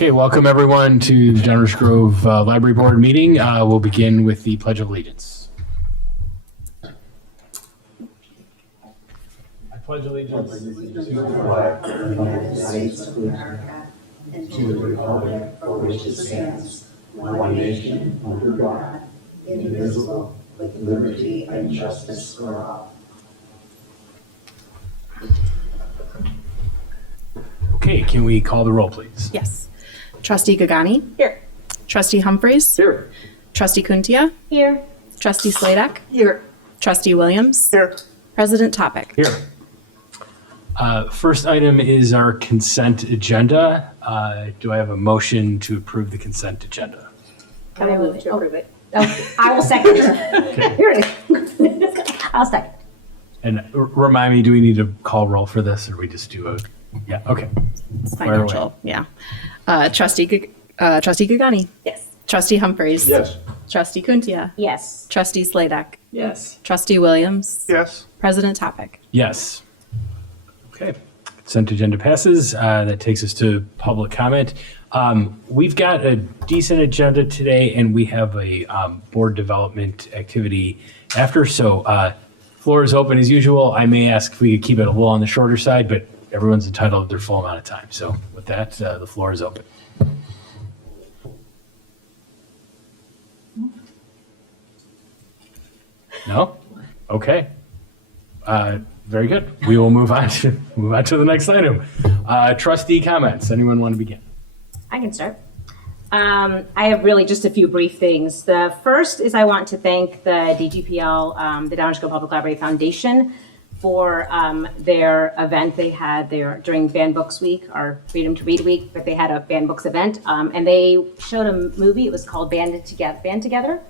Okay, welcome everyone to the Downers Grove Library Board meeting. We'll begin with the Pledge of Allegiance. I pledge allegiance to the flag of the United States of America and to the republic for which it stands, one nation under God, indivisible, with liberty and justice for all. Okay, can we call the roll, please? Yes. Trustee Gagani? Here. Trustee Humphreys? Here. Trustee Kuntia? Here. Trustee Sladak? Here. Trustee Williams? Here. President Topic? Here. First item is our consent agenda. Do I have a motion to approve the consent agenda? I will move to approve it. Oh, I will second it. Here it is. I'll second. And remind me, do we need to call roll for this, or we just do a? Yeah. Okay. It's Fire away. financial. Yeah. Trustee Gagani? Yes. Trustee Humphreys? Yes. Trustee Kuntia? Yes. Trustee Sladak? Yes. Trustee Williams? Yes. President Topic? Yes. Okay. Consent agenda passes. That takes us to public comment. We've got a decent agenda today, and we have a board development activity after. So floor is open as usual. I may ask if we could keep it a little on the shorter side, but everyone's entitled to their full amount of time. So with that, the floor is open. No? Okay. Very good. We will move on to the next item. Trustee comments. Anyone want to begin? I can start. I have really just a few brief things. The first is I want to thank the DGPL, the Downers Grove Public Library Foundation, for their event they had there during Banned Books Week, or Freedom to Read Week, but they had a Banned Books event, and they showed a movie. It was called Band Together.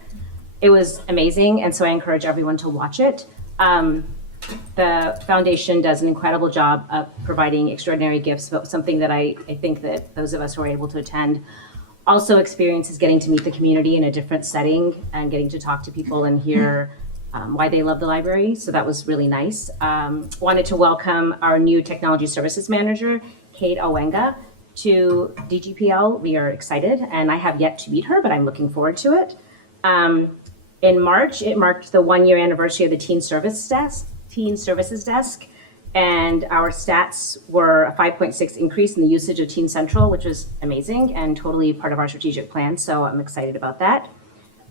It was amazing, and so I encourage everyone to watch it. The foundation does an incredible job of providing extraordinary gifts, but something that I think that those of us who are able to attend also experience is getting to meet the community in a different setting and getting to talk to people and hear why they love the library. So that was really nice. Wanted to welcome our new technology services manager, Kate Owenga, to DGPL. We are excited, and I have yet to meet her, but I'm looking forward to it. In March, it marked the 1-year anniversary of the Teen Services Desk, and our stats were a 5.6 increase in the usage of Teen Central, which was amazing and totally part of our strategic plan. So I'm excited about that.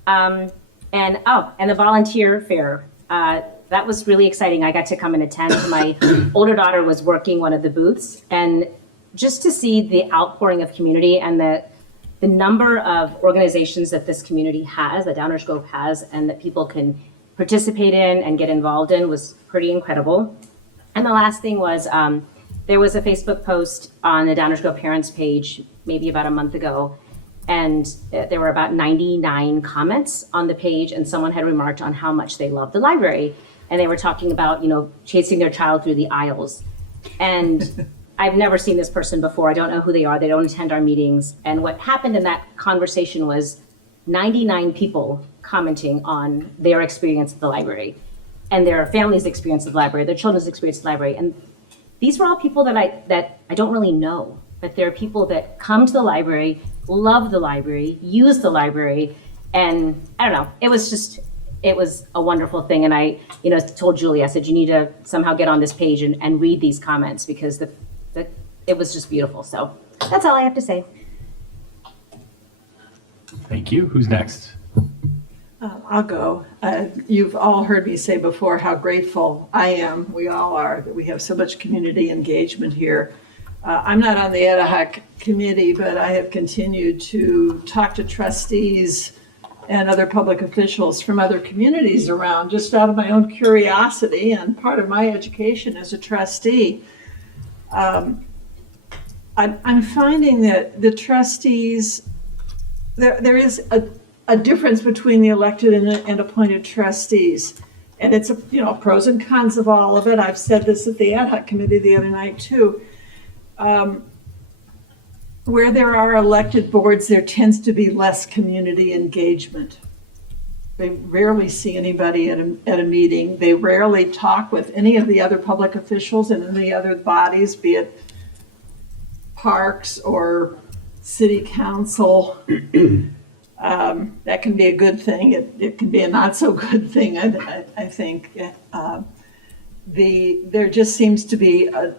And the volunteer fair, that was really exciting. I got to come and attend. My older daughter was working one of the booths, and just to see the outpouring of community and the number of organizations that this community has, that Downers Grove has, and that people can participate in and get involved in was pretty incredible. And the last thing was there was a Facebook post on the Downers Grove parents page maybe about a month ago, and there were about 99 comments on the page, and someone had remarked on how much they love the library, and they were talking about, chasing their child through the aisles. And I've never seen this person before. I don't know who they are. They don't attend our meetings. And what happened in that conversation was 99 people commenting on their experience at the library and their family's experience at the library, their children's experience at the library. And these were all people that I don't really know, but they're people that come to the library, love the library, use the library. And I don't know, it was a wonderful thing. And I, told Julie, I said, you need to somehow get on this page and read these comments, because it was just beautiful. So that's all I have to say. Thank you. Who's next? I'll go. You've all heard me say before how grateful I am, we all are, that we have so much community engagement here. I'm not on the ad hoc committee, but I have continued to talk to trustees and other public officials from other communities around, just out of my own curiosity and part of my education as a trustee. I'm finding that the trustees, there is a difference between the elected and appointed trustees. And it's pros and cons of all of it. I've said this at the ad hoc committee the other night too. Where there are elected boards, there tends to be less community engagement. They rarely see anybody at a meeting. They rarely talk with any of the other public officials and any other bodies, be it parks or city council. That can be a good thing. It can be a not so good thing, I think. There just seems to be a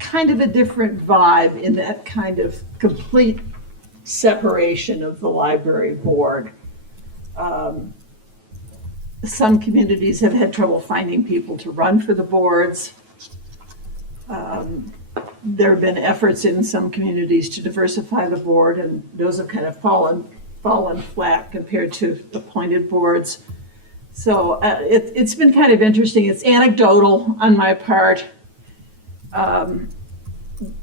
kind of a different vibe in that kind of complete separation of the library board. Some communities have had trouble finding people to run for the boards. There have been efforts in some communities to diversify the board, and those have kind of fallen flat compared to appointed boards. So it's been kind of interesting. It's anecdotal on my part.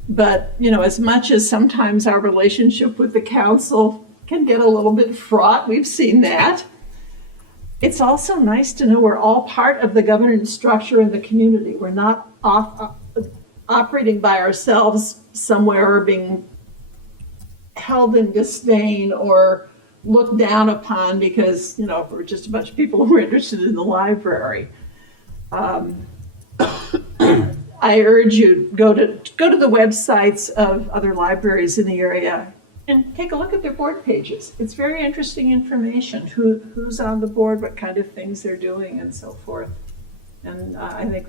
But, as much as sometimes our relationship with the council can get a little bit fraught, we've seen that. It's also nice to know we're all part of the governance structure in the community. We're not operating by ourselves somewhere or being held in disdain or looked down upon because, we're just a bunch of people who are interested in the library. I urge you, go to the websites of other libraries in the area and take a look at their board pages. It's very interesting information, who's on the board, what kind of things they're doing, and so forth. And I think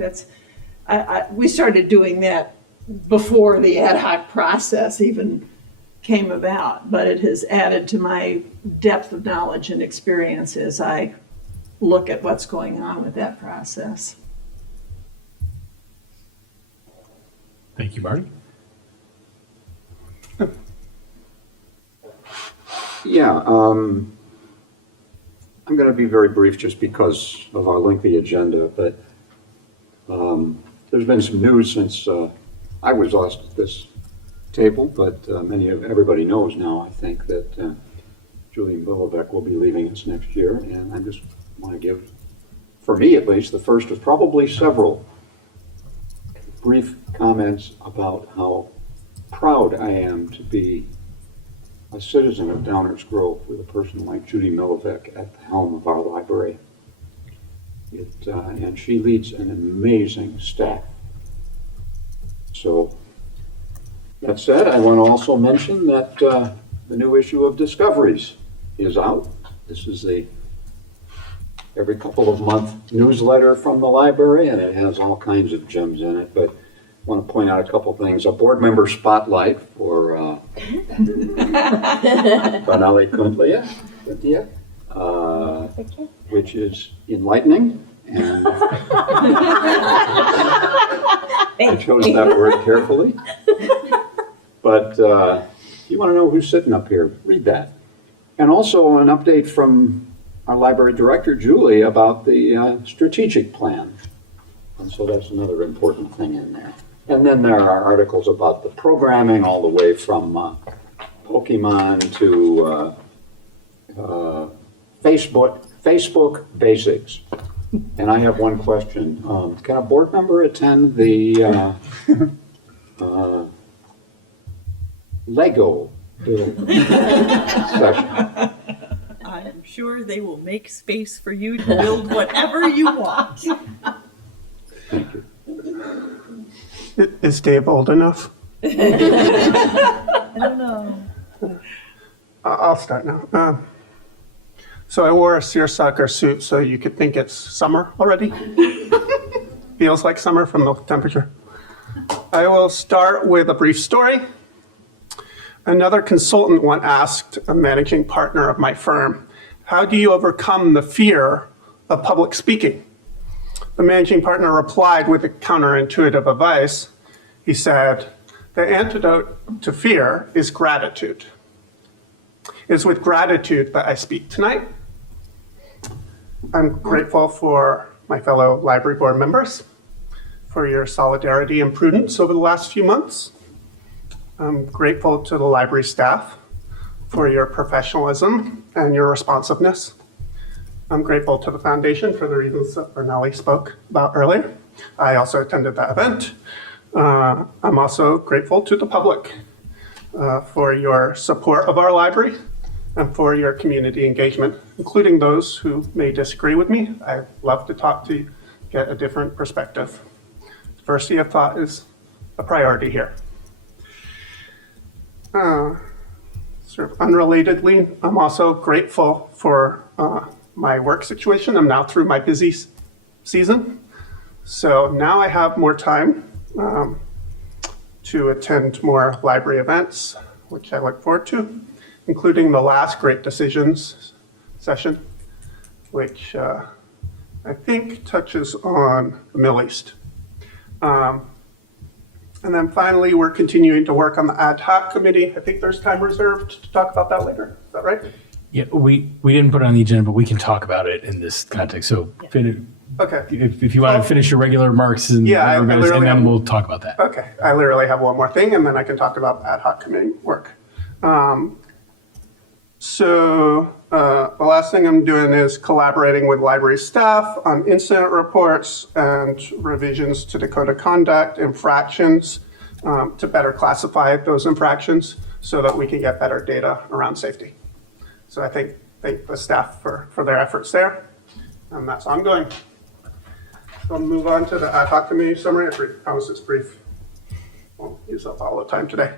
we started doing that before the ad hoc process even came about, but it has added to my depth of knowledge and experience as I look at what's going on with that process. Thank you, Marty. Yeah, I'm going to be very brief just because of our lengthy agenda, but there's been some news since I was last at this table, but everybody knows now, I think, that Julian Billovec will be leaving us next year, and I just want to give, for me at least, the first of probably several brief comments about how proud I am to be a citizen of Downers Grove with a person like Judy Milovec at the helm of our library. And she leads an amazing staff. So, that said, I want to also mention that the new issue of Discoveries is out. This is the every couple of month newsletter from the library, and it has all kinds of gems in it, but I want to point out a couple things. A board member spotlight for Banali Kuntlia, which is enlightening, and I chose that word carefully. But if you want to know who's sitting up here, read that. And also an update from our library director, Julie, about the strategic plan. And so that's another important thing in there. And then there are articles about the programming all the way from Pokemon to Facebook basics. And I have one question. Can a board member attend the Lego build session? I'm sure they will make space for you to build whatever you want. Thank you. Is Dave old enough? I don't know. I'll start now. So I wore a seersucker suit so you could think it's summer already. Feels like summer from the temperature. I will start with a brief story. Another consultant once asked a managing partner of my firm, "How do you overcome the fear of public speaking?" The managing partner replied with a counterintuitive advice. He said, "The antidote to fear is gratitude. It is with gratitude that I speak tonight." I'm grateful for my fellow library board members for your solidarity and prudence over the last few months. I'm grateful to the library staff for your professionalism and your responsiveness. I'm grateful to the foundation for the reasons that Bernelli spoke about earlier. I also attended that event. I'm also grateful to the public for your support of our library and for your community engagement, including those who may disagree with me. I love to talk to you, get a different perspective. Diversity of thought is a priority here. Sort of unrelatedly, I'm also grateful for my work situation. I'm now through my busy season. So now I have more time to attend more library events, which I look forward to, including the last Great Decisions session, which I think touches on the Middle East. And then finally, we're continuing to work on the ad hoc committee. I think there's time reserved to talk about that later. Is that right? Yeah, we didn't put it on the agenda, but we can talk about it in this context. So Okay. if you want to finish your regular remarks and, Yeah, I and literally then have- we'll talk about that. Okay. I literally have one more thing, and then I can talk about ad hoc committee work. The last thing I'm doing is collaborating with library staff on incident reports and revisions to the code of conduct, infractions, to better classify those infractions so that we can get better data around safety. So I thank the staff for their efforts there, and that's ongoing. So I'll move on to the ad hoc committee summary. I promise it's brief. Won't use up all the time today.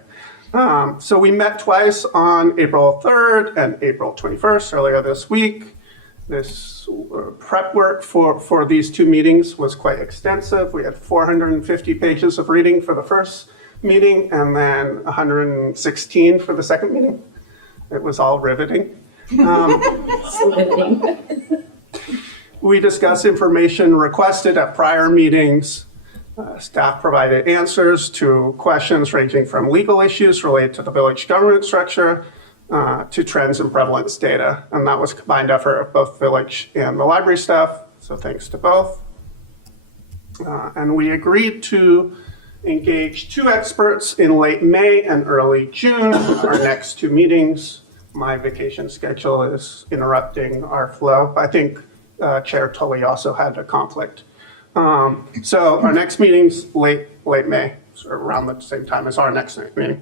So we met twice on April 3rd and April 21st earlier this week. This prep work for these two meetings was quite extensive. We had 450 pages of reading for the first meeting and then 116 for the second meeting. It was all riveting. We discussed information requested at prior meetings. Staff provided answers to questions ranging from legal issues related to the village government structure to trends and prevalence data. And that was a combined effort of both village and the library staff. So thanks to both. And we agreed to engage two experts in late May and early June, our next two meetings. My vacation schedule is interrupting our flow. I think Chair Tully also had a conflict. So our next meeting's late May, sort of around the same time as our next meeting.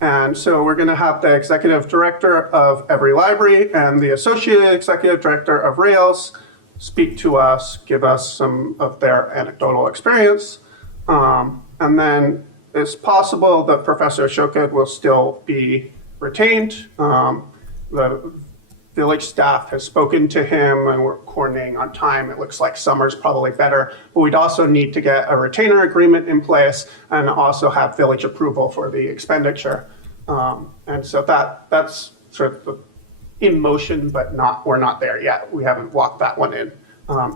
And so we're going to have the executive director of every library and the associate executive director of Rails speak to us, give us some of their anecdotal experience. And then it's possible that Professor Shoked will still be retained. The village staff has spoken to him and we're coordinating on time. It looks like summer's probably better, but we'd also need to get a retainer agreement in place and also have village approval for the expenditure. And so that's sort of in motion, but we're not there yet. We haven't walked that one in.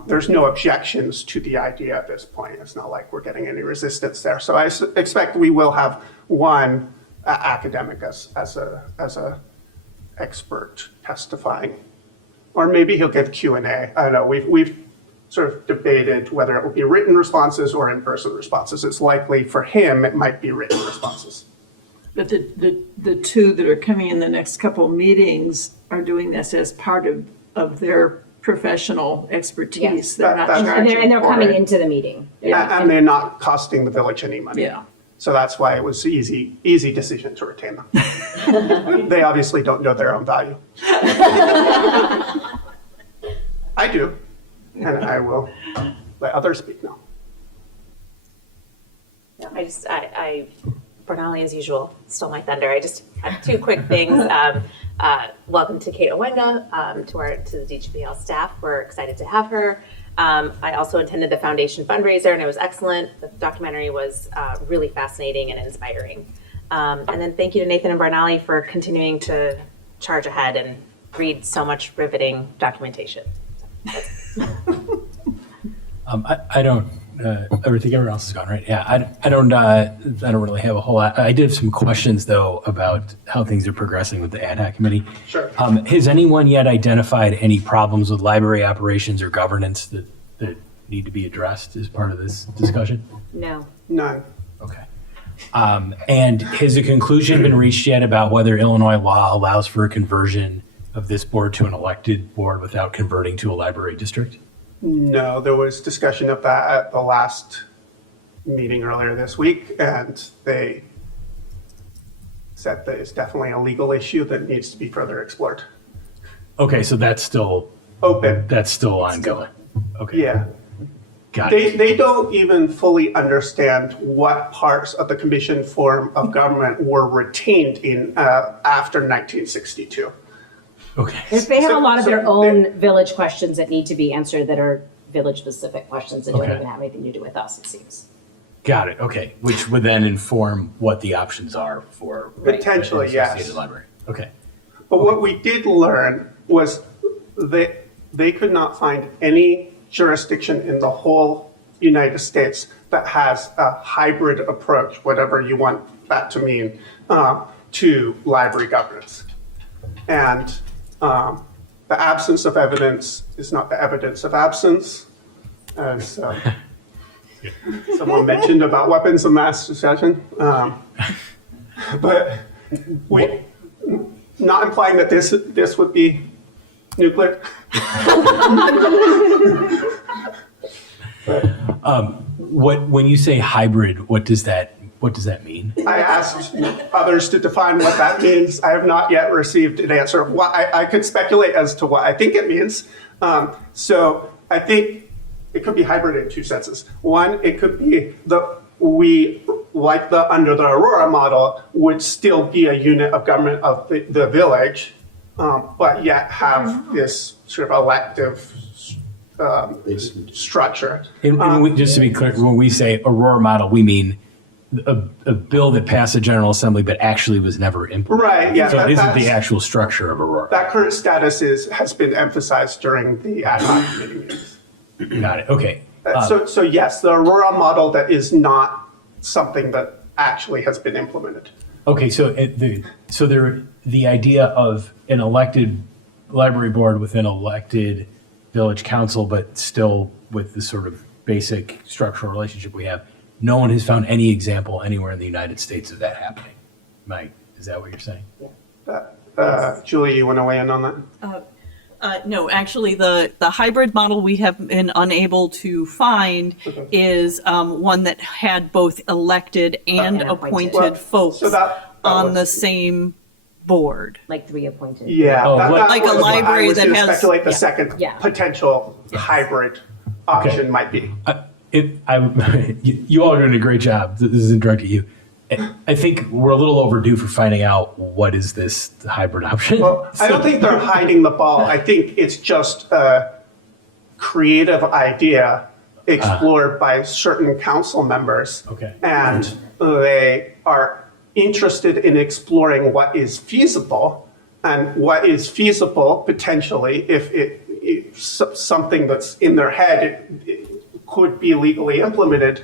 There's no objections to the idea at this point. It's not like we're getting any resistance there. So I expect we will have one academic as a expert testifying, or maybe he'll give Q&A. I don't know. We've sort of debated whether it will be written responses or in-person responses. It's likely for him it might be written responses. But the two that are coming in the next couple of meetings are doing this as part of their professional expertise. Yes. They're not That- charging And they're for coming it. into the meeting. And they're not costing the village any money. Yeah. So that's why it was easy decision to retain them. They obviously don't know their own value. I do, and I will let others speak now. No, I Bernali, as usual, stole my thunder. I just have two quick things. Welcome to Kate Owenga, to the DGPL staff. We're excited to have her. I also attended the foundation fundraiser and it was excellent. The documentary was really fascinating and inspiring. And then thank you to Nathan and Bernali for continuing to charge ahead and read so much riveting documentation. I don't. Everything everyone else is gone, right? Yeah, I don't really have a whole lot. I did have some questions though about how things are progressing with the ad hoc committee. Sure. Has anyone yet identified any problems with library operations or governance that need to be addressed as part of this discussion? No. None. Okay. And has a conclusion been reached yet about whether Illinois law allows for a conversion of this board to an elected board without converting to a library district? No, there was discussion of that at the last meeting earlier this week, and they said that it's definitely a legal issue that needs to be further explored. Okay, so that's still Open. ongoing. Okay. Yeah. Got it. They don't even fully understand what parts of the commission form of government were retained in after 1962. Okay. They have a lot of their So own village questions that need to be answered that are village-specific questions that don't Okay. even have anything to do with us, it seems. Got it. Okay. Which would then inform what the options are for Potentially, the yes. Associated Library. Okay. But what we did learn was that they could not find any jurisdiction in the whole United States that has a hybrid approach, whatever you want that to mean, to library governance. And the absence of evidence is not the evidence of absence, as someone mentioned about weapons of mass destruction. But we, not implying that this would be nuclear. When you say hybrid, what does that mean? I asked others to define what that means. I have not yet received an answer. I could speculate as to what I think it means. So I think it could be hybrid in two senses. One, it could be under the Aurora model, would still be a unit of government of the village, but yet have this sort of elective structure. Just to be clear, when we say Aurora model, we mean a bill that passed the General Assembly but actually was never implemented. Right, yeah. So it isn't the that's- actual structure of Aurora. That current status has been emphasized during the ad hoc committee meetings. Got it. Okay. So yes, the Aurora model that is not something that actually has been implemented. Okay. So the idea of an elected library board with an elected village council, but still with the sort of basic structural relationship we have, no one has found any example anywhere in the United States of that happening. Mike, is that what you're saying? Julie, you want to weigh in on that? No, actually, the hybrid model we have been unable to find is one that had both elected and And appointed. appointed folks So that on the was- same board. Like 3 appointed. Yeah. Oh, that like a was what library I was that gonna has- speculate the Yeah. second Yeah. potential hybrid option might be. You all are doing a great job. This isn't directed at you. I think we're a little overdue for finding out what is this hybrid option. Well, I don't think they're hiding the ball. I think it's just a creative idea explored by certain council members. Okay. And they are interested in exploring what is feasible, and what is feasible potentially if something that's in their head it could be legally implemented,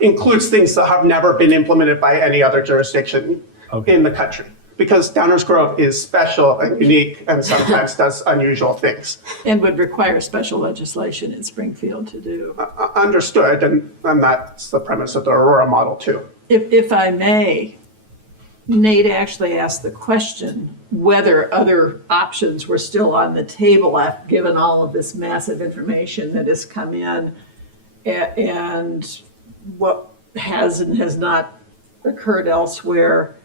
includes things that have never been implemented by any other jurisdiction in the country. Because Downers Grove is special and unique and sometimes does unusual things. And would require special legislation in Springfield to do. Understood, and that's the premise of the Aurora model too. If I may, Nate actually asked the question whether other options were still on the table given all of this massive information that has come in and what has and has not occurred elsewhere.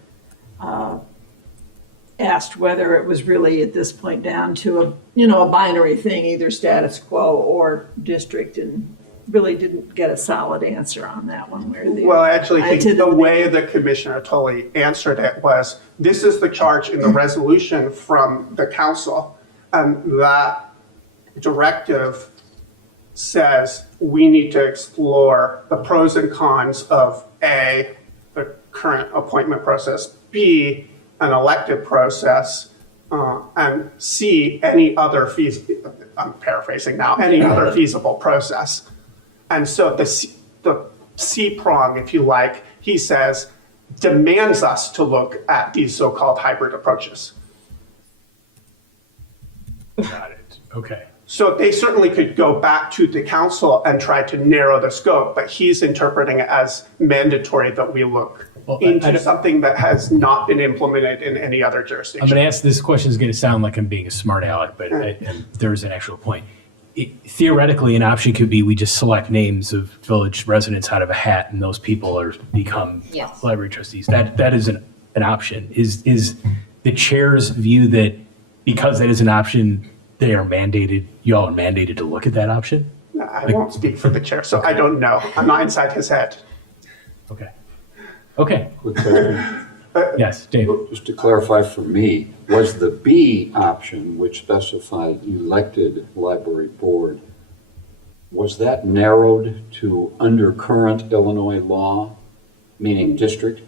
Asked whether it was really at this point down to a binary thing, either status quo or district, and really didn't get a solid answer on that one way or the other. Well, I actually I think tend the to way that Commissioner Tully answered it was, this is the charge in the resolution from the council. And that directive says we need to explore the pros and cons of A, the current appointment process, B, an elected process, and C, any other I'm paraphrasing now, any other feasible process. And so the C prong, if you like, he says, demands us to look at these so-called hybrid approaches. Got it. Okay. So they certainly could go back to the council and try to narrow the scope, but he's interpreting it as mandatory that we look Well, I into don't- something that has not been implemented in any other I'm jurisdiction. going to ask this question is going to sound like I'm being a smart aleck, but and there's an actual point. Theoretically, an option could be we just select names of village residents out of a hat, and those people become Yes. library trustees. That is an option. Is the chair's view that because that is an option, they are mandated? You all are mandated to look at that option? I won't speak for the chair, so I don't know. I'm not inside his head. Okay. Okay. Quick question. Yes, Dave. Just to clarify for me, was the B option, which specified elected library board, was that narrowed to under current Illinois law, meaning district?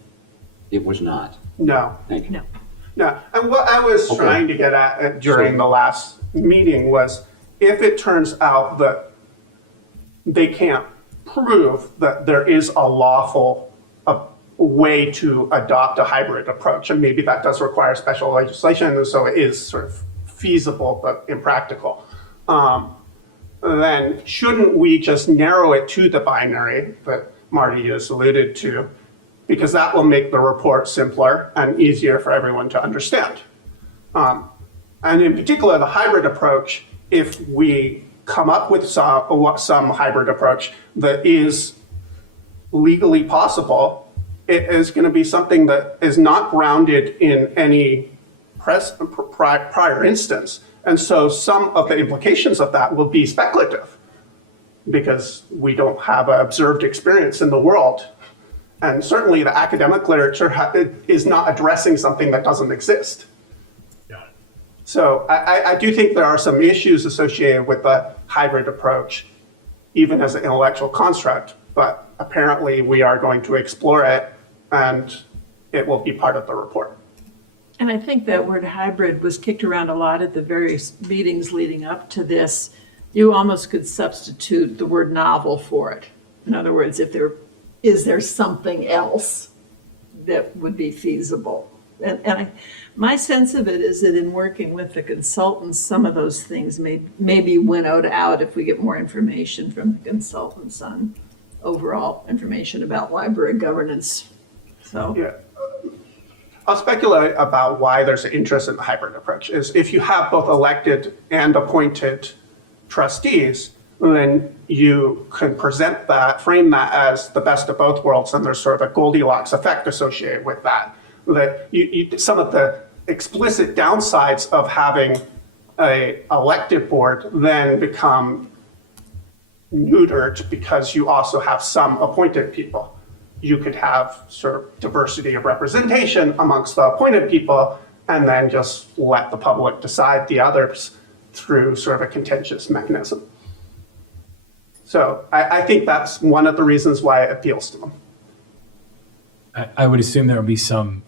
It was not. No. Thank you. No. No, and what I was Okay. trying to get at during the last meeting was if it turns out that they can't prove that there is a lawful way to adopt a hybrid approach, and maybe that does require special legislation, and so it is sort of feasible but impractical, then shouldn't we just narrow it to the binary that Marty has alluded to? Because that will make the report simpler and easier for everyone to understand. And in particular, the hybrid approach, if we come up with some hybrid approach that is legally possible, it is going to be something that is not grounded in any prior instance. And so some of the implications of that will be speculative because we don't have an observed experience in the world. And certainly the academic literature is not addressing something that doesn't exist. So I do think there are some issues associated with the hybrid approach, even as an intellectual construct, but apparently we are going to explore it and it will be part of the report. And I think that word hybrid was kicked around a lot at the various meetings leading up to this. You almost could substitute the word novel for it. In other words, is there something else that would be feasible? And my sense of it is that in working with the consultants, some of those things may be winnowed out if we get more information from the consultants on overall information about library governance. So Yeah. I'll speculate about why there's an interest in the hybrid approach is if you have both elected and appointed trustees, then you can frame that as the best of both worlds, and there's sort of a Goldilocks effect associated with that. That some of the explicit downsides of having an elected board then become neutered because you also have some appointed people. You could have sort of diversity of representation amongst the appointed people and then just let the public decide the others through sort of a contentious mechanism. So I think that's one of the reasons why it appeals to them. I would assume there will be some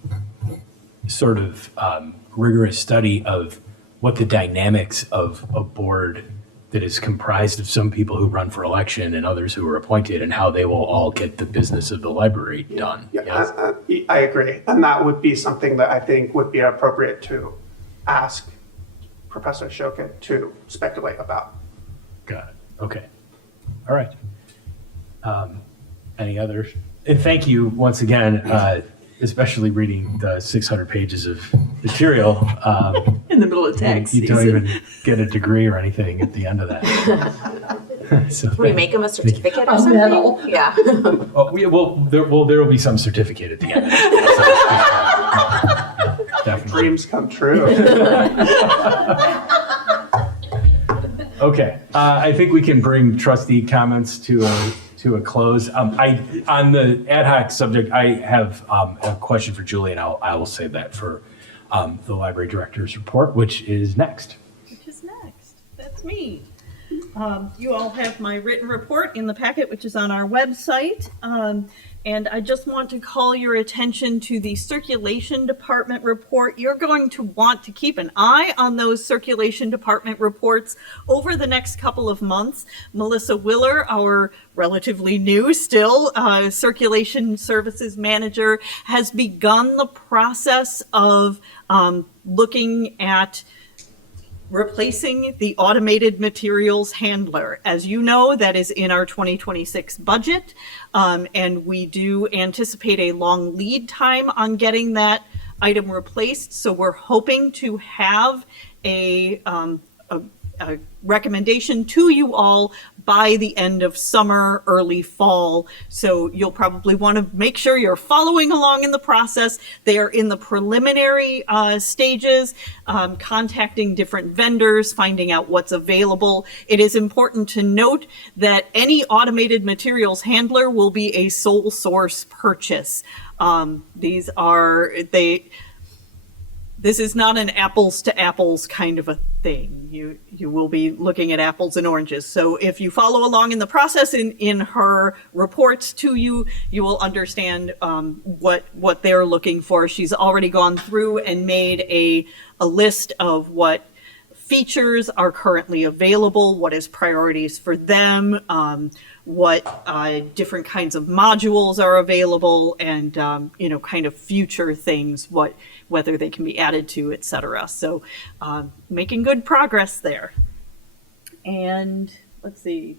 sort of rigorous study of what the dynamics of a board that is comprised of some people who run for election and others who are appointed and how they will all get the business of the library done. Yeah, Yes? I agree. And that would be something that I think would be appropriate to ask Professor Shoka to speculate about. Got it. Okay. All right. Any others? And thank you once again, especially reading the 600 pages of material. in the middle of tax You don't season. even get a degree or anything at the end of that. So Can we make them a certificate or A something? medal. Yeah. there will be some certificate at the end. Definitely. Dreams come true. Okay, I think we can bring trustee comments to a close. On the ad hoc subject, I have a question for Julie, and I will save that for the library director's report, which is next. Which is next? That's me. You all have my written report in the packet, which is on our website. And I just want to call your attention to the circulation department report. You're going to want to keep an eye on those circulation department reports over the next couple of months. Melissa Willer, our relatively new still circulation services manager, has begun the process of looking at replacing the automated materials handler. As you know, that is in our 2026 budget, and we do anticipate a long lead time on getting that item replaced. So we're hoping to have a recommendation to you all by the end of summer, early fall. So you'll probably want to make sure you're following along in the process. They are in the preliminary stages, contacting different vendors, finding out what's available. It is important to note that any automated materials handler will be a sole source purchase. This is not an apples to apples kind of a thing. You will be looking at apples and oranges. So if you follow along in the process in her reports to you, you will understand what they're looking for. She's already gone through and made a list of what features are currently available, what is priorities for them, what different kinds of modules are available, and kind of future things, whether they can be added to, etc. So making good progress there. And let's see.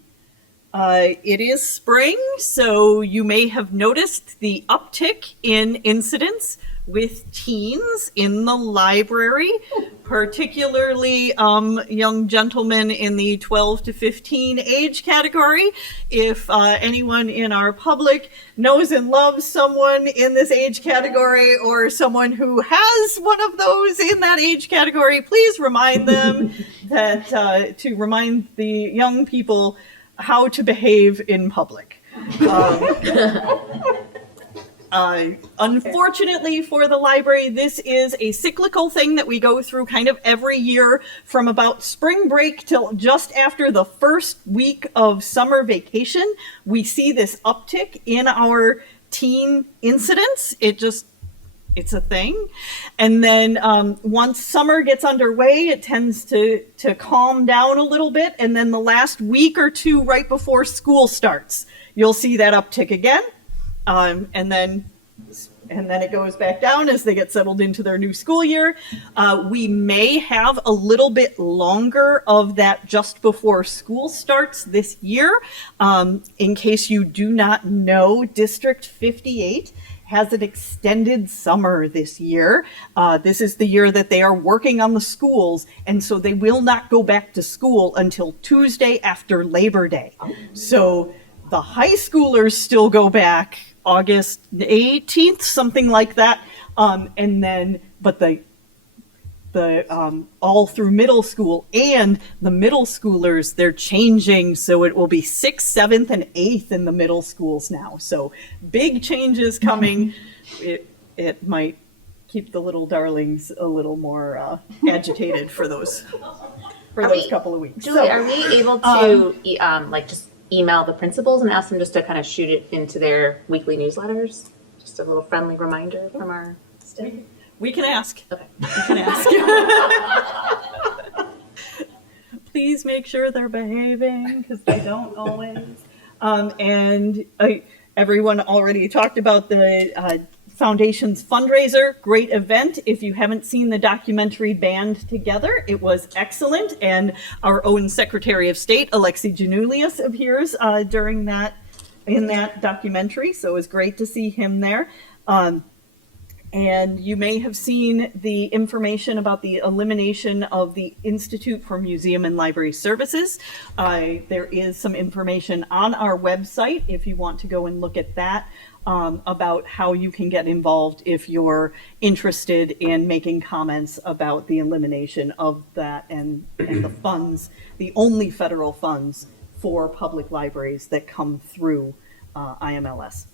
It is spring, so you may have noticed the uptick in incidents with teens in the library, particularly young gentlemen in the 12 to 15 age category. If anyone in our public knows and loves someone in this age category or someone who has one of those in that age category, please remind them that to remind the young people how to behave in public. Unfortunately for the library, this is a cyclical thing that we go through kind of every year from about spring break till just after the first week of summer vacation. We see this uptick in our teen incidents. It's a thing. And then once summer gets underway, it tends to calm down a little bit. And then the last week or two right before school starts, you'll see that uptick again. And then it goes back down as they get settled into their new school year. We may have a little bit longer of that just before school starts this year. In case you do not know, District 58 has an extended summer this year. This is the year that they are working on the schools, and so they will not go back to school until Tuesday after Labor Day. So the high schoolers still go back August 18th, something like that. And then, but the all through middle school and the middle schoolers, they're changing. So it will be 6th, 7th, and 8th in the middle schools now. So big changes coming. It might keep the little darlings a little more agitated for those couple of weeks. Julie, are we able to just email the principals and ask them just to kind of shoot it into their weekly newsletters? Just a little friendly reminder from our staff. We can ask. Okay. We can ask. Please make sure they're behaving, because they don't always. Everyone already talked about the Foundation's fundraiser. Great event. If you haven't seen the documentary Band Together, it was excellent. And our own Secretary of State, Alexi Janulius, appears in that documentary. So it was great to see him there. And you may have seen the information about the elimination of the Institute for Museum and Library Services. There is some information on our website if you want to go and look at that. About how you can get involved if you're interested in making comments about the elimination of that and the funds, the only federal funds for public libraries that come through IMLS.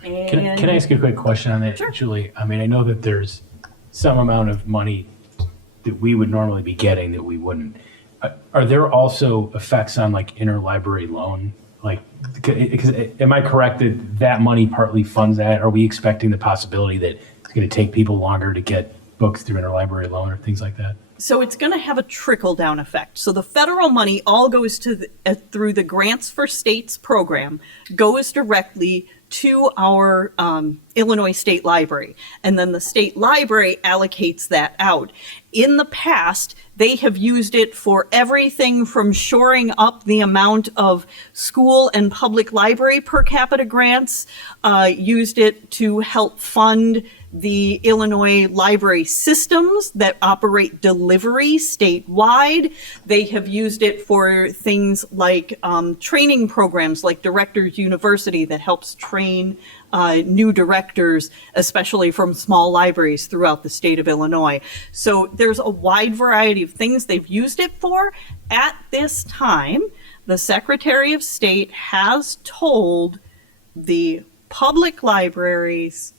Can I ask you a quick question on that, Sure. Julie? I mean, I know that there's some amount of money that we would normally be getting that we wouldn't. Are there also effects on like interlibrary loan? Like, because am I correct that that money partly funds that? Are we expecting the possibility that it's going to take people longer to get books through interlibrary loan or things like that? So it's going to have a trickle-down effect. So the federal money all goes to through the Grants for States program, goes directly to our Illinois State Library. And then the state library allocates that out. In the past, they have used it for everything from shoring up the amount of school and public library per capita grants, used it to help fund the Illinois library systems that operate delivery statewide. They have used it for things like training programs like Directors University that helps train new directors, especially from small libraries throughout the state of Illinois. So there's a wide variety of things they've used it for. At this time, the Secretary of State has told the public libraries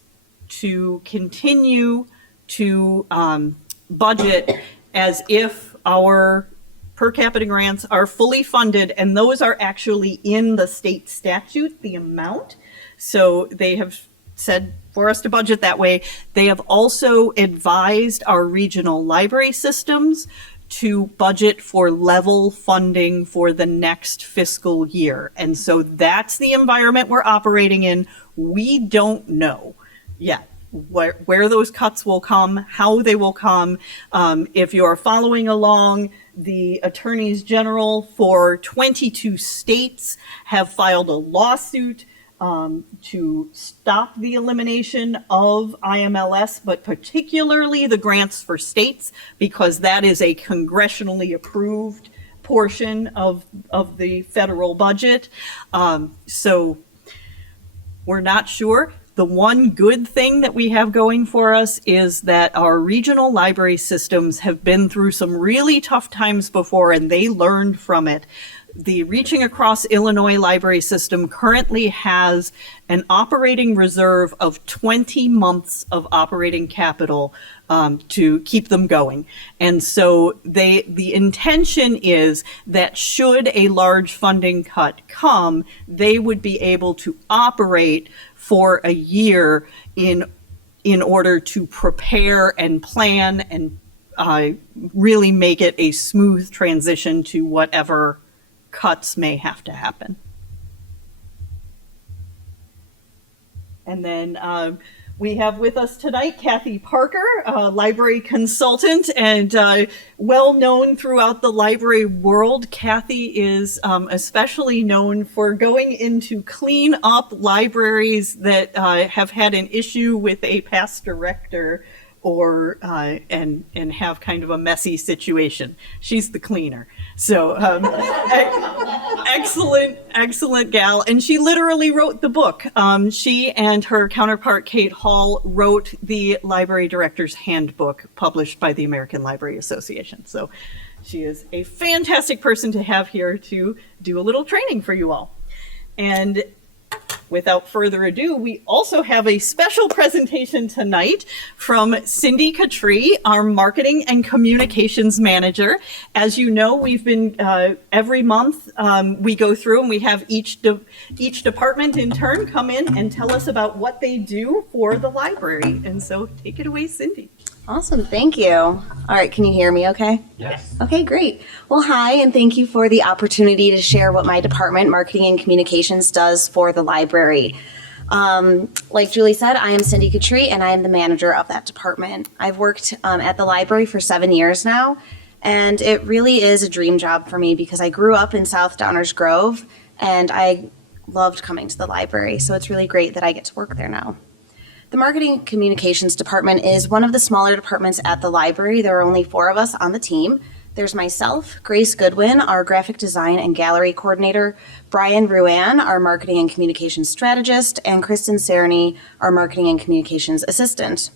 to continue to budget as if our per capita grants are fully funded, and those are actually in the state statute, the amount. So they have said for us to budget that way. They have also advised our regional library systems to budget for level funding for the next fiscal year. And so that's the environment we're operating in. We don't know yet where those cuts will come, how they will come. If you're following along, the attorneys general for 22 states have filed a lawsuit to stop the elimination of IMLS, but particularly the grants for states, because that is a congressionally approved portion of the federal budget. So we're not sure. The one good thing that we have going for us is that our regional library systems have been through some really tough times before, and they learned from it. The Reaching Across Illinois library system currently has an operating reserve of 20 months of operating capital to keep them going. And so the intention is that should a large funding cut come, they would be able to operate for a year in order to prepare and plan and really make it a smooth transition to whatever cuts may have to happen. And then we have with us tonight Kathy Parker, a library consultant and well known throughout the library world. Kathy is especially known for going in to clean up libraries that have had an issue with a past director or and have kind of a messy situation. She's the cleaner. So excellent gal. And she literally wrote the book. She and her counterpart, Kate Hall, wrote the Library Director's Handbook published by the American Library Association. So she is a fantastic person to have here to do a little training for you all. And without further ado, we also have a special presentation tonight from Cindy Cattree, our Marketing and Communications Manager. As you know, we've been, every month, we go through and we have each department in turn come in and tell us about what they do for the library. And so take it away, Cindy. Awesome, thank you. All right, can you hear me okay? Yes. Okay, great. Well, hi, and thank you for the opportunity to share what my department, Marketing and Communications, does for the library. Like Julie said, I am Cindy Cattree, and I am the manager of that department. I've worked at the library for 7 years now, and it really is a dream job for me because I grew up in South Downers Grove, and I loved coming to the library, so it's really great that I get to work there now. The Marketing and Communications Department is one of the smaller departments at the library. There are only 4 of us on the team. There's myself, Grace Goodwin, our graphic design and gallery coordinator, Brian Ruan, our marketing and communications strategist, and Kristen Cerny, our marketing and communications assistant.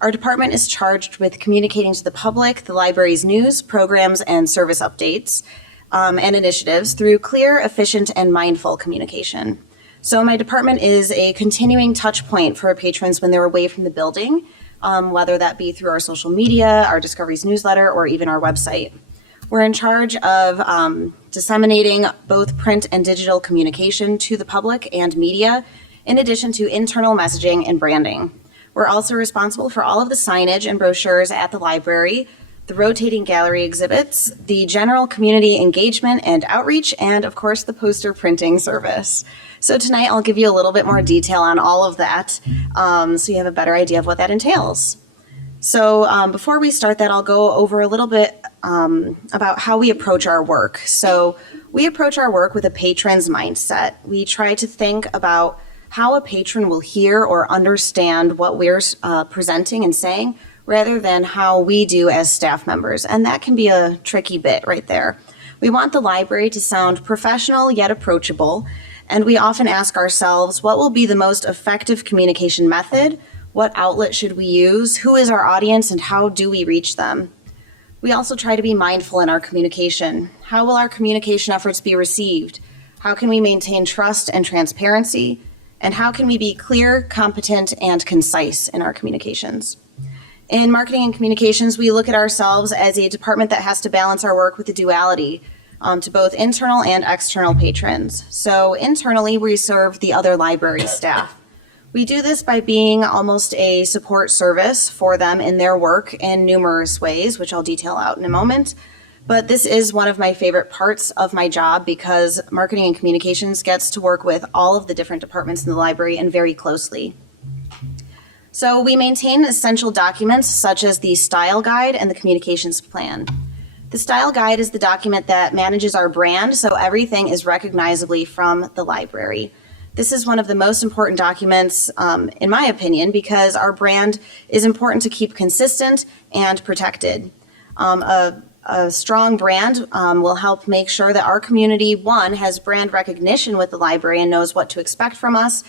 Our department is charged with communicating to the public the library's news, programs, and service updates and initiatives through clear, efficient, and mindful communication. So my department is a continuing touch point for our patrons when they're away from the building, whether that be through our social media, our Discoveries newsletter, or even our website. We're in charge of disseminating both print and digital communication to the public and media, in addition to internal messaging and branding. We're also responsible for all of the signage and brochures at the library, the rotating gallery exhibits, the general community engagement and outreach, and of course the poster printing service. So tonight I'll give you a little bit more detail on all of that so you have a better idea of what that entails. So before we start that, I'll go over a little bit about how we approach our work. So we approach our work with a patron's mindset. We try to think about how a patron will hear or understand what we're presenting and saying, rather than how we do as staff members. And that can be a tricky bit right there. We want the library to sound professional yet approachable, and we often ask ourselves, what will be the most effective communication method? What outlet should we use? Who is our audience, and how do we reach them? We also try to be mindful in our communication. How will our communication efforts be received? How can we maintain trust and transparency? And how can we be clear, competent, and concise in our communications? In marketing and communications, we look at ourselves as a department that has to balance our work with the duality to both internal and external patrons. So internally, we serve the other library staff. We do this by being almost a support service for them in their work in numerous ways, which I'll detail out in a moment. But this is one of my favorite parts of my job because marketing and communications gets to work with all of the different departments in the library and very closely. So we maintain essential documents such as the style guide and the communications plan. The style guide is the document that manages our brand, so everything is recognizably from the library. This is one of the most important documents, in my opinion, because our brand is important to keep consistent and protected. A strong brand will help make sure that our community, one, has brand recognition with the library and knows what to expect from us,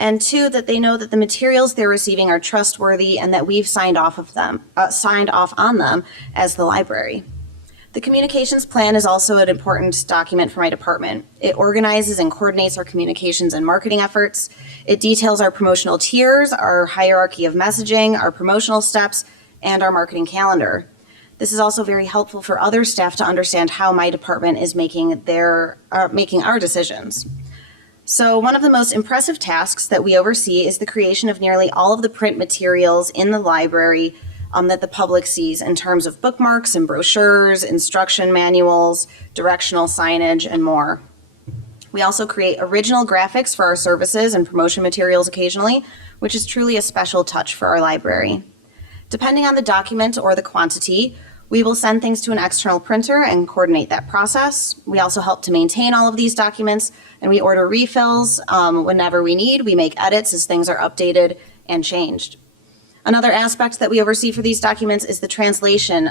and two, that they know that the materials they're receiving are trustworthy and that we've signed off on them as the library. The communications plan is also an important document for my department. It organizes and coordinates our communications and marketing efforts. It details our promotional tiers, our hierarchy of messaging, our promotional steps, and our marketing calendar. This is also very helpful for other staff to understand how my department is making our decisions. So one of the most impressive tasks that we oversee is the creation of nearly all of the print materials in the library that the public sees in terms of bookmarks and brochures, instruction manuals, directional signage, and more. We also create original graphics for our services and promotion materials occasionally, which is truly a special touch for our library. Depending on the document or the quantity, we will send things to an external printer and coordinate that process. We also help to maintain all of these documents, and we order refills whenever we need. We make edits as things are updated and changed. Another aspect that we oversee for these documents is the translation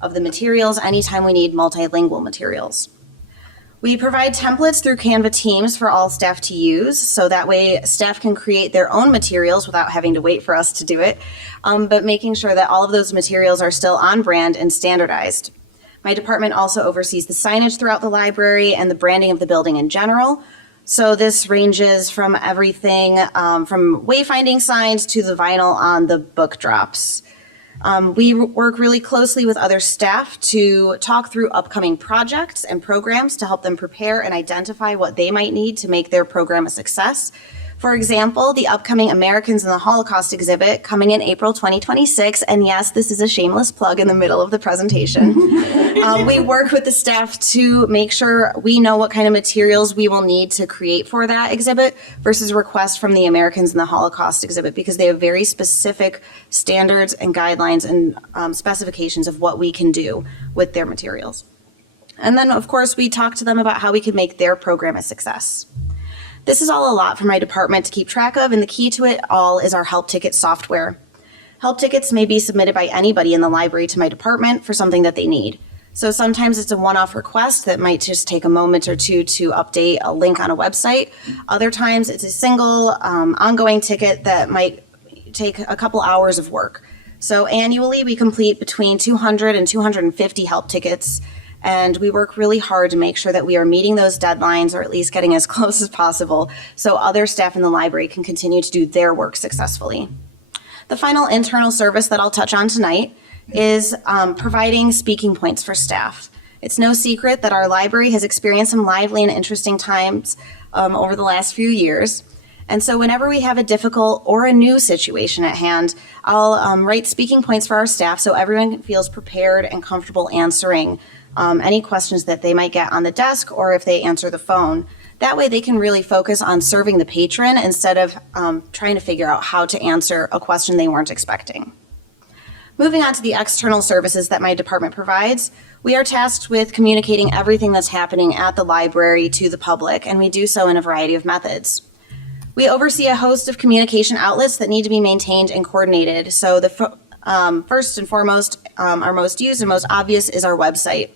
of the materials anytime we need multilingual materials. We provide templates through Canva Teams for all staff to use, so that way staff can create their own materials without having to wait for us to do it, but making sure that all of those materials are still on brand and standardized. My department also oversees the signage throughout the library and the branding of the building in general. So this ranges from everything from wayfinding signs to the vinyl on the book drops. We work really closely with other staff to talk through upcoming projects and programs to help them prepare and identify what they might need to make their program a success. For example, the upcoming Americans in the Holocaust exhibit coming in April 2026, and yes, this is a shameless plug in the middle of the presentation. We work with the staff to make sure we know what kind of materials we will need to create for that exhibit versus requests from the Americans in the Holocaust exhibit, because they have very specific standards and guidelines and specifications of what we can do with their materials. And then, of course, we talk to them about how we can make their program a success. This is all a lot for my department to keep track of, and the key to it all is our help ticket software. Help tickets may be submitted by anybody in the library to my department for something that they need. So sometimes it's a one-off request that might just take a moment or two to update a link on a website. Other times it's a single ongoing ticket that might take a couple hours of work. So annually we complete between 200 and 250 help tickets, and we work really hard to make sure that we are meeting those deadlines, or at least getting as close as possible, so other staff in the library can continue to do their work successfully. The final internal service that I'll touch on tonight is providing speaking points for staff. It's no secret that our library has experienced some lively and interesting times over the last few years. And so whenever we have a difficult or a new situation at hand, I'll write speaking points for our staff so everyone feels prepared and comfortable answering any questions that they might get on the desk, or if they answer the phone. That way they can really focus on serving the patron instead of trying to figure out how to answer a question they weren't expecting. Moving on to the external services that my department provides, we are tasked with communicating everything that's happening at the library to the public, and we do so in a variety of methods. We oversee a host of communication outlets that need to be maintained and coordinated. So first and foremost, our most used and most obvious is our website.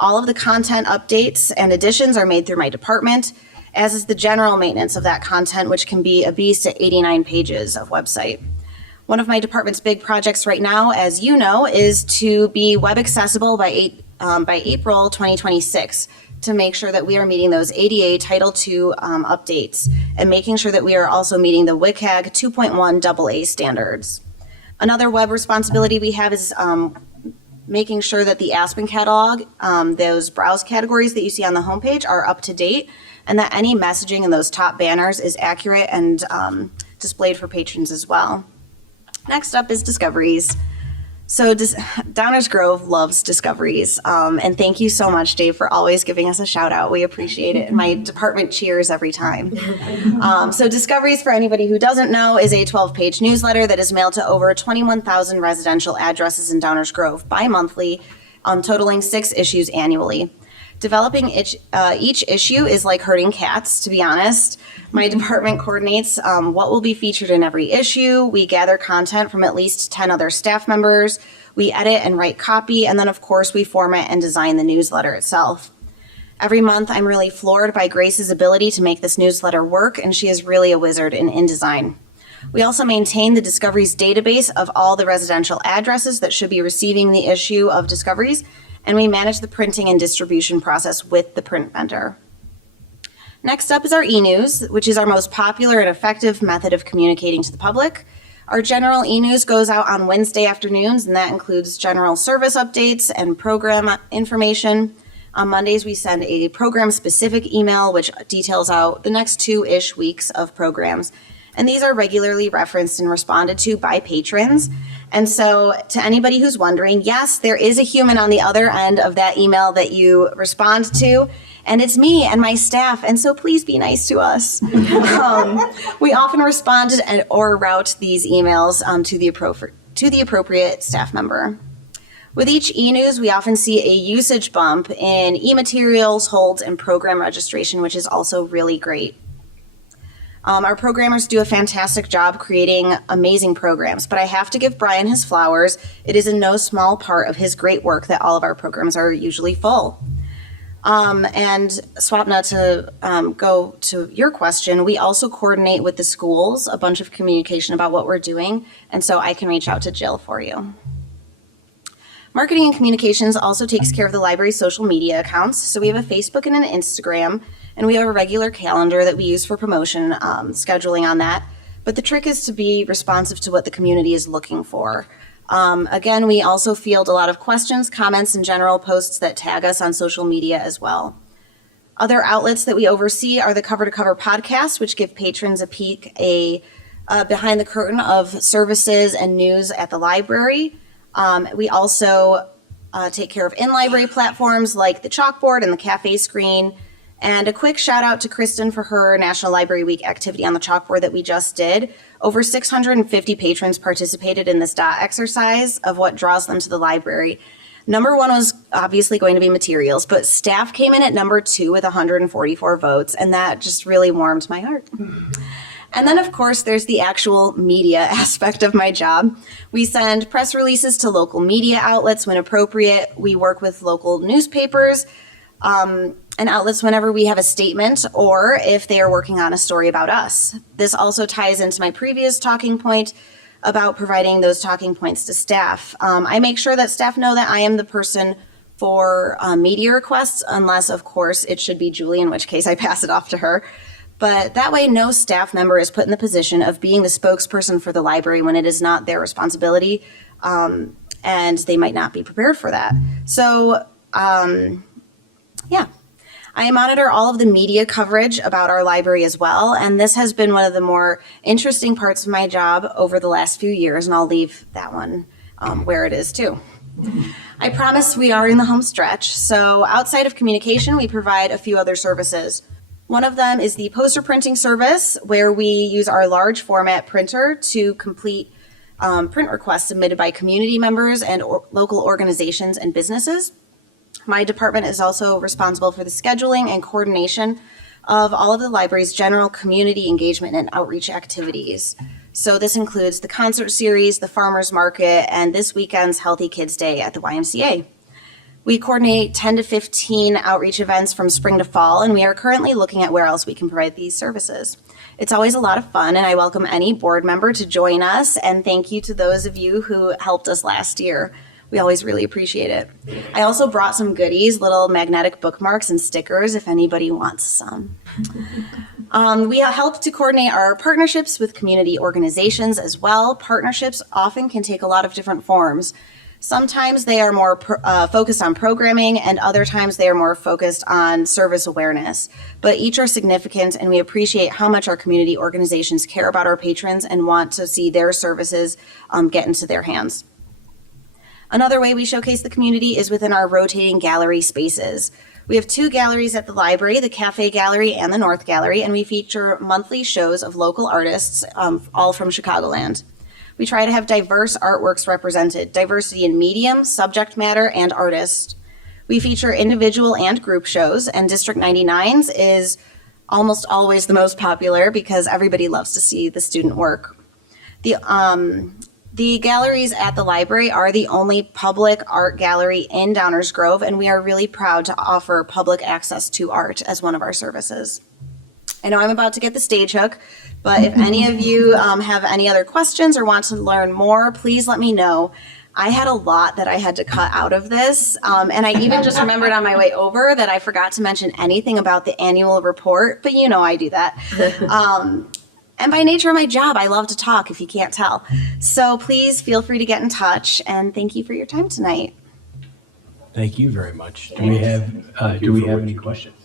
All of the content updates and additions are made through my department, as is the general maintenance of that content, which can be a beast at 89 pages of website. One of my department's big projects right now, as you know, is to be web accessible by April 2026 to make sure that we are meeting those ADA Title II updates and making sure that we are also meeting the WCAG 2.1 AA standards. Another web responsibility we have is making sure that the Aspen catalog, those browse categories that you see on the homepage, are up to date, and that any messaging in those top banners is accurate and displayed for patrons as well. Next up is discoveries. So Downers Grove loves discoveries, and thank you so much, Dave, for always giving us a shout out. We appreciate it. My department cheers every time. So Discoveries, for anybody who doesn't know, is a 12-page newsletter that is mailed to over 21,000 residential addresses in Downers Grove bi-monthly, totaling 6 issues annually. Developing each issue is like herding cats, to be honest. My department coordinates what will be featured in every issue. We gather content from at least 10 other staff members. We edit and write copy, and then of course we format and design the newsletter itself. Every month I'm really floored by Grace's ability to make this newsletter work, and she is really a wizard in InDesign. We also maintain the Discoveries database of all the residential addresses that should be receiving the issue of Discoveries, and we manage the printing and distribution process with the print vendor. Next up is our e-news, which is our most popular and effective method of communicating to the public. Our general e-news goes out on Wednesday afternoons, and that includes general service updates and program information. On Mondays, we send a program-specific email, which details out the next 2-ish weeks of programs. And these are regularly referenced and responded to by patrons. And so to anybody who's wondering, yes, there is a human on the other end of that email that you respond to, and it's me and my staff, and so please be nice to us. We often respond or route these emails to the appropriate staff member. With each e-news, we often see a usage bump in e-materials, holds, and program registration, which is also really great. Our programmers do a fantastic job creating amazing programs, but I have to give Brian his flowers. It is in no small part of his great work that all of our programs are usually full. And Swapna, to go to your question, we also coordinate with the schools, a bunch of communication about what we're doing, and so I can reach out to Jill for you. Marketing and communications also takes care of the library's social media accounts, so we have a Facebook and an Instagram, and we have a regular calendar that we use for promotion, scheduling on that. But the trick is to be responsive to what the community is looking for. Again, we also field a lot of questions, comments, and general posts that tag us on social media as well. Other outlets that we oversee are the Cover to Cover podcast, which give patrons a peek behind the curtain of services and news at the library. We also take care of in-library platforms like the chalkboard and the cafe screen. And a quick shout out to Kristen for her National Library Week activity on the chalkboard that we just did. Over 650 patrons participated in this dot exercise of what draws them to the library. Number 1 was obviously going to be materials, but staff came in at number 2 with 144 votes, and that just really warmed my heart. And then, of course, there's the actual media aspect of my job. We send press releases to local media outlets when appropriate. We work with local newspapers and outlets whenever we have a statement or if they are working on a story about us. This also ties into my previous talking point about providing those talking points to staff. I make sure that staff know that I am the person for media requests, unless, of course, it should be Julie, in which case I pass it off to her. But that way, no staff member is put in the position of being the spokesperson for the library when it is not their responsibility, and they might not be prepared for that. So, yeah. I monitor all of the media coverage about our library as well, and this has been one of the more interesting parts of my job over the last few years, and I'll leave that one where it is too. I promise we are in the home stretch, so outside of communication, we provide a few other services. One of them is the poster printing service, where we use our large format printer to complete print requests submitted by community members and local organizations and businesses. My department is also responsible for the scheduling and coordination of all of the library's general community engagement and outreach activities. So this includes the concert series, the farmers market, and this weekend's Healthy Kids Day at the YMCA. We coordinate 10 to 15 outreach events from spring to fall, and we are currently looking at where else we can provide these services. It's always a lot of fun, and I welcome any board member to join us, and thank you to those of you who helped us last year. We always really appreciate it. I also brought some goodies, little magnetic bookmarks and stickers if anybody wants some. We help to coordinate our partnerships with community organizations as well. Partnerships often can take a lot of different forms. Sometimes they are more focused on programming, and other times they are more focused on service awareness. But each are significant, and we appreciate how much our community organizations care about our patrons and want to see their services get into their hands. Another way we showcase the community is within our rotating gallery spaces. We have 2 galleries at the library, the Cafe Gallery and the North Gallery, and we feature monthly shows of local artists, all from Chicagoland. We try to have diverse artworks represented, diversity in medium, subject matter, and artist. We feature individual and group shows, and District 99's is almost always the most popular because everybody loves to see the student work. The galleries at the library are the only public art gallery in Downers Grove, and we are really proud to offer public access to art as one of our services. I know I'm about to get the stage hook, but if any of you have any other questions or want to learn more, please let me know. I had a lot that I had to cut out of this, and I even just remembered on my way over that I forgot to mention anything about the annual report, but you know I do that. And by nature of my job, I love to talk, if you can't tell. So please feel free to get in touch, and thank you for your time tonight. Thank you very much. Do we have any questions?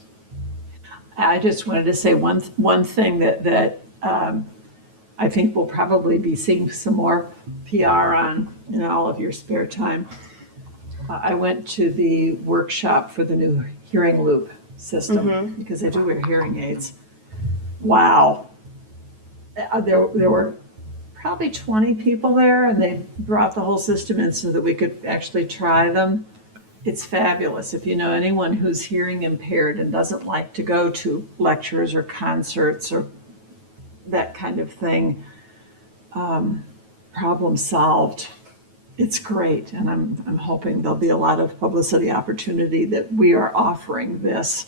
I just wanted to say one thing that I think we'll probably be seeing some more PR on in all of your spare time. I went to the workshop for the new hearing loop system because I do wear hearing aids. Wow. There were probably 20 people there, and they brought the whole system in so that we could actually try them. It's fabulous. If you know anyone who's hearing impaired and doesn't like to go to lectures or concerts or that kind of thing, problem solved. It's great, and I'm hoping there'll be a lot of publicity opportunity that we are offering this.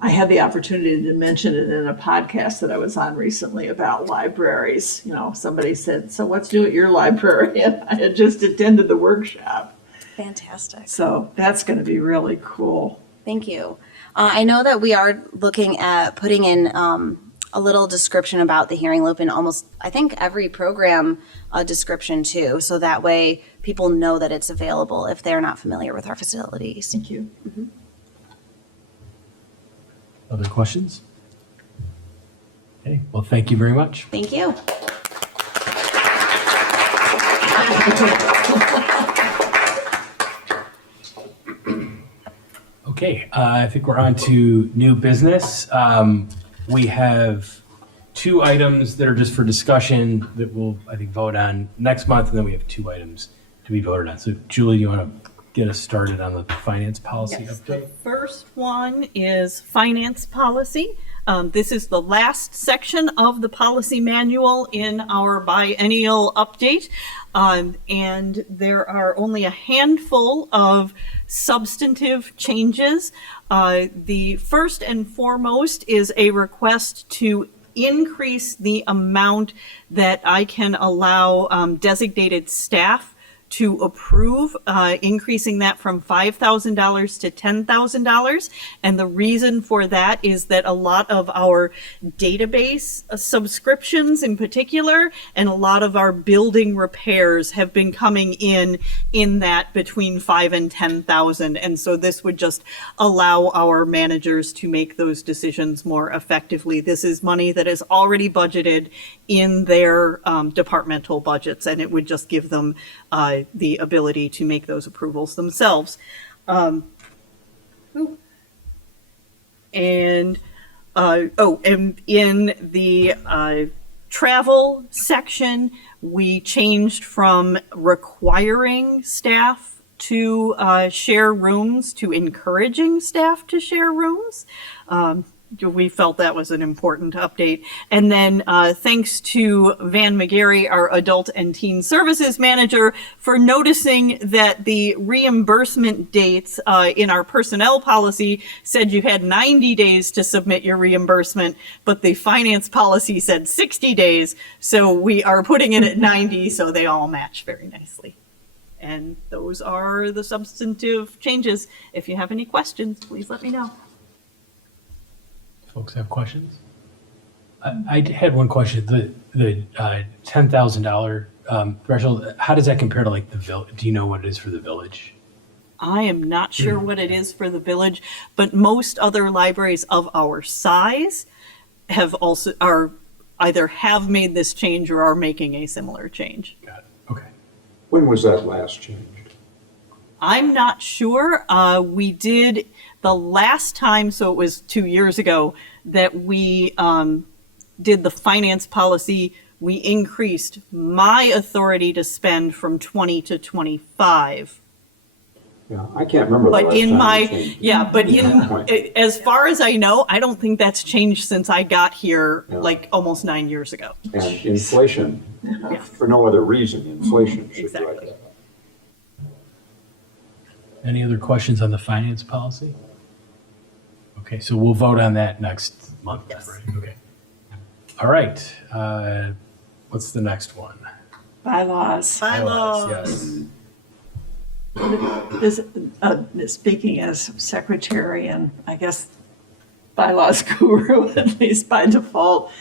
I had the opportunity to mention it in a podcast that I was on recently about libraries. You know, somebody said, "So what's new at your library?" And I had just attended the workshop. Fantastic. So that's going to be really cool. Thank you. I know that we are looking at putting in a little description about the hearing loop in almost, I think, every program description too. So that way people know that it's available if they're not familiar with our facilities. Thank you. Other questions? Okay, well, thank you very much. Thank you. Okay, I think we're on to new business. We have 2 items that are just for discussion that we'll, I think, vote on next month, and then we have 2 items to be voted on. So, Julie, you want to get us started on the finance policy Yes, update? the first one is finance policy. This is the last section of the policy manual in our biennial update. And there are only a handful of substantive changes. The first and foremost is a request to increase the amount that I can allow designated staff to approve, increasing that from $5,000 to $10,000. And the reason for that is that a lot of our database subscriptions in particular, and a lot of our building repairs have been coming in that between 5 and 10,000. And so this would just allow our managers to make those decisions more effectively. This is money that is already budgeted in their departmental budgets, and it would just give them the ability to make those approvals themselves. And in the travel section, we changed from requiring staff to share rooms to encouraging staff to share rooms. we felt that was an important update. And then thanks to Van McGarry, our Adult and Teen Services Manager, for noticing that the reimbursement dates in our personnel policy said you had 90 days to submit your reimbursement, but the finance policy said 60 days. So we are putting it at 90, so they all match very nicely. And those are the substantive changes. If you have any questions, please let me know. Folks have questions? I had one question. The $10,000 threshold, how does that compare to like the village? Do you know what it is for the village? I am not sure what it is for the village, but most other libraries of our size are either have made this change or are making a similar change. Got it. Okay. When was that last changed? I'm not sure. We did the last time, so it was 2 years ago, that we did the finance policy. We increased my authority to spend from 20 to 25. Yeah, I can't remember the But last in time my, it changed. yeah, but Right. as far as I know, I don't think that's changed since I got here Yeah. like almost 9 years ago. And inflation, for no other reason, inflation should drive Exactly. that up. Any other questions on the finance policy? Okay, so we'll vote on that next month. Yes. Right? Okay. All right. What's the next one? Bylaws. Bylaws. Yes. This, speaking as secretary and I guess bylaws guru, at least by default,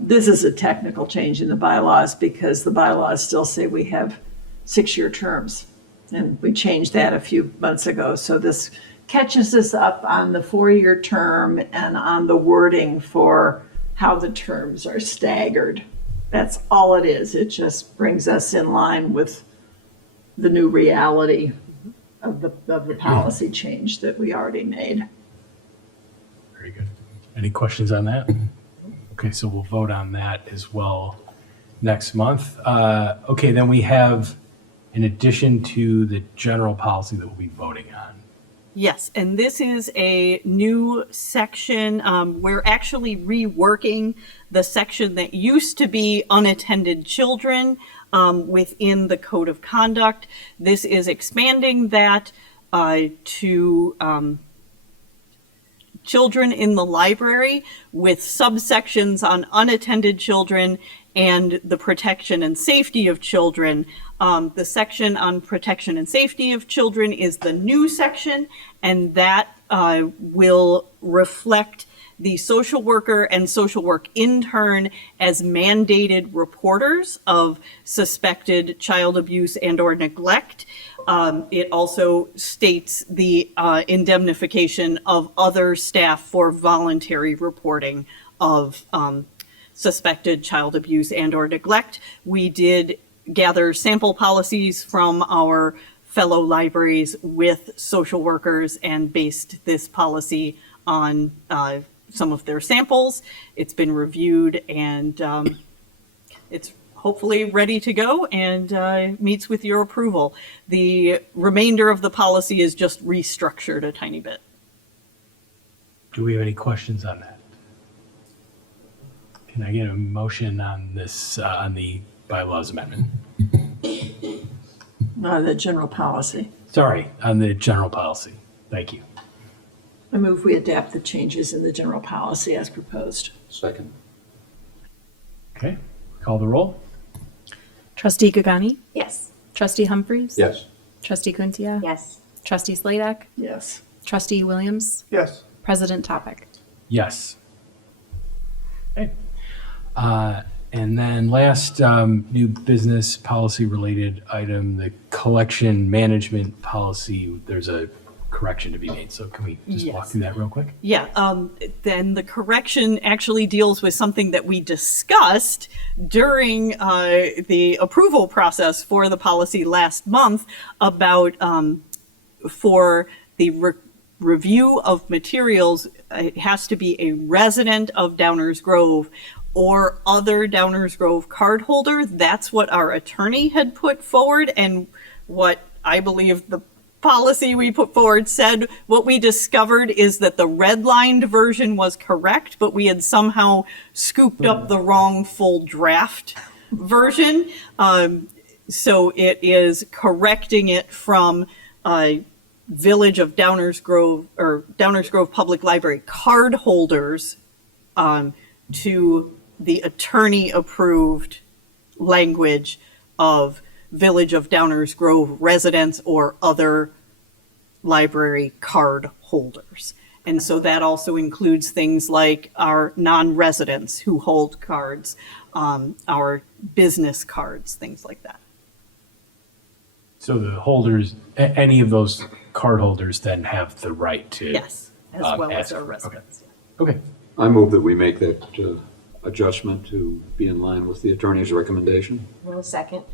this is a technical change in the bylaws because the bylaws still say we have 6-year terms. And we changed that a few months ago. So this catches us up on the 4-year term and on the wording for how the terms are staggered. That's all it is. It just brings us in line with the new reality of the policy change that we already made. Very good. Any questions on that? Okay, so we'll vote on that as well next month. Okay, then we have, in addition to the general policy that we'll be voting on. Yes, and this is a new section. We're actually reworking the section that used to be unattended children within the Code of Conduct. This is expanding that to children in the library with subsections on unattended children and the protection and safety of children. The section on protection and safety of children is the new section, and that will reflect the social worker and social work intern as mandated reporters of suspected child abuse and or neglect. It also states the indemnification of other staff for voluntary reporting of suspected child abuse and or neglect. We did gather sample policies from our fellow libraries with social workers and based this policy on some of their samples. It's been reviewed and it's hopefully ready to go and meets with your approval. The remainder of the policy is just restructured a tiny bit. Do we have any questions on that? Can I get a motion on this, on the bylaws amendment? The general policy. Sorry, on the general policy. Thank you. I move we adapt the changes in the general policy as proposed. Second. Okay, call the roll. Trustee Gagani? Yes. Trustee Humphries? Yes. Trustee Kuntia? Yes. Trustee Sladak? Yes. Trustee Williams? Yes. President Topic? Yes. Okay. And then last new business policy related item, the collection management policy, there's a correction to be made. So can we just walk Yes. through that real quick? Yeah, then the correction actually deals with something that we discussed during the approval process for the policy last month about for the review of materials, it has to be a resident of Downers Grove or other Downers Grove cardholder. That's what our attorney had put forward and what I believe the policy we put forward said what we discovered is that the redlined version was correct, but we had somehow scooped up the wrong full draft version. So it is correcting it from Village of Downers Grove or Downers Grove Public Library card holders to the attorney approved language of Village of Downers Grove residents or other library card holders. And so that also includes things like our non-residents who hold cards, our business cards, things like that. So the holders, any of those card holders then have the right to. Yes, as well as ask our for- residents. Okay. I move that we make that adjustment to be in line with the attorney's recommendation. Will second.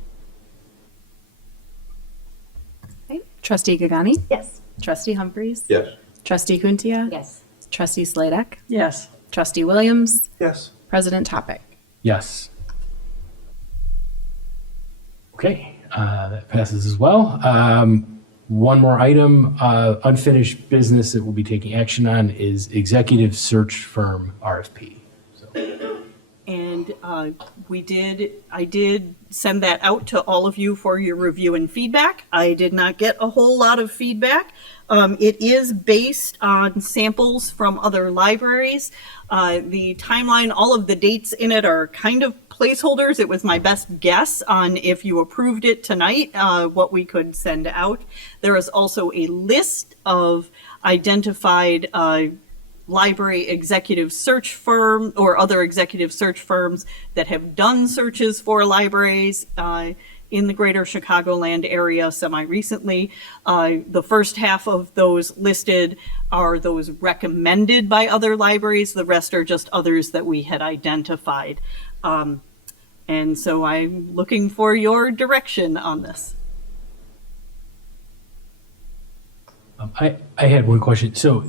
Okay. Trustee Gagani? Yes. Trustee Humphries? Yes. Trustee Kuntia? Yes. Trustee Sladak? Yes. Trustee Williams? Yes. President Topic? Yes. Okay, that passes as well. One more item, unfinished business that we'll be taking action on is executive search firm RFP. And I did send that out to all of you for your review and feedback. I did not get a whole lot of feedback. It is based on samples from other libraries. The timeline, all of the dates in it are kind of placeholders. It was my best guess on if you approved it tonight, what we could send out. There is also a list of identified library executive search firm or other executive search firms that have done searches for libraries in the greater Chicagoland area semi-recently. The first half of those listed are those recommended by other libraries. The rest are just others that we had identified. And so I'm looking for your direction on this. I had one question. So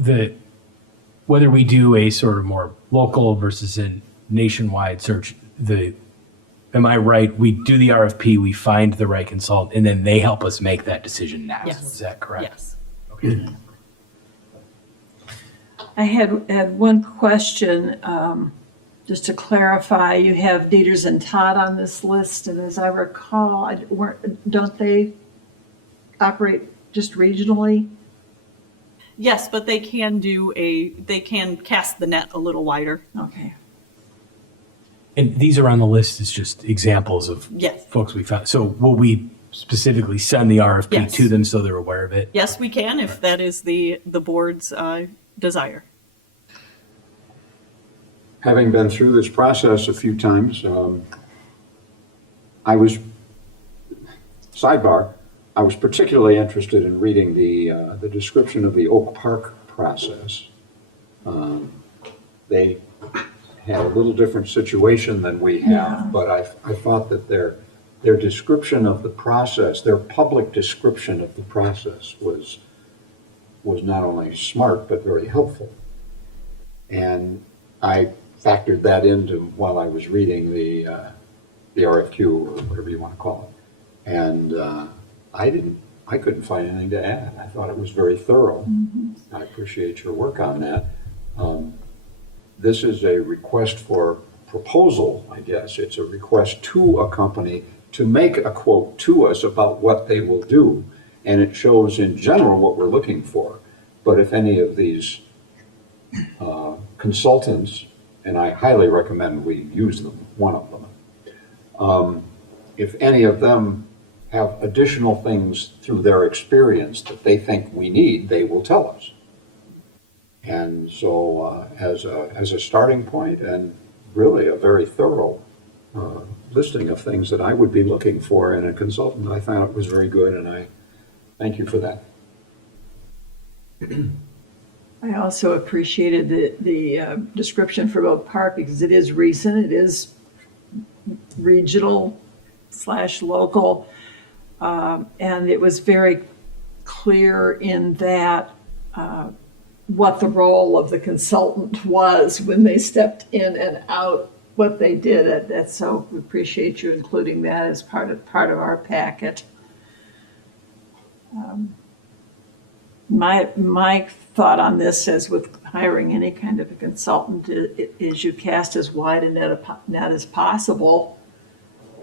whether we do a sort of more local versus a nationwide search, am I right? We do the RFP, we find the right consultant, and then they help us make that decision now. Yes. Is that correct? Yes. Okay. I had one question, just to clarify. You have Dieters and Todd on this list, and as I recall, don't they operate just regionally? Yes, but they can cast the net a little wider. Okay. And these are on the list as just examples of Yes. folks we found. So will we specifically send the RFP Yes. to them so they're aware of it? Yes, we can if that is the board's desire. Having been through this process a few times, I was particularly interested in reading the description of the Oak Park process. They had a little different situation than we have, but I thought that their description of the process, their public description of the process was not only smart, but very helpful. And I factored that into while I was reading the RFQ or whatever you want to call it. And I couldn't find anything to add. I thought it was very thorough. Mm-hmm. I appreciate your work on that. This is a request for proposal, I guess. It's a request to a company to make a quote to us about what they will do. And it shows in general what we're looking for. But if any of these consultants, and I highly recommend we use them, one of them, if any of them have additional things through their experience that they think we need, they will tell us. And so as a starting point and really a very thorough listing of things that I would be looking for in a consultant, I found it was very good, and I thank you for that. I also appreciated the description for Oak Park because it is recent, it is regional/local, and it was very clear in that what the role of the consultant was when they stepped in and out, what they did. So we appreciate you including that as part of our packet. my thought on this, as with hiring any kind of a consultant, is you cast as wide a net as possible.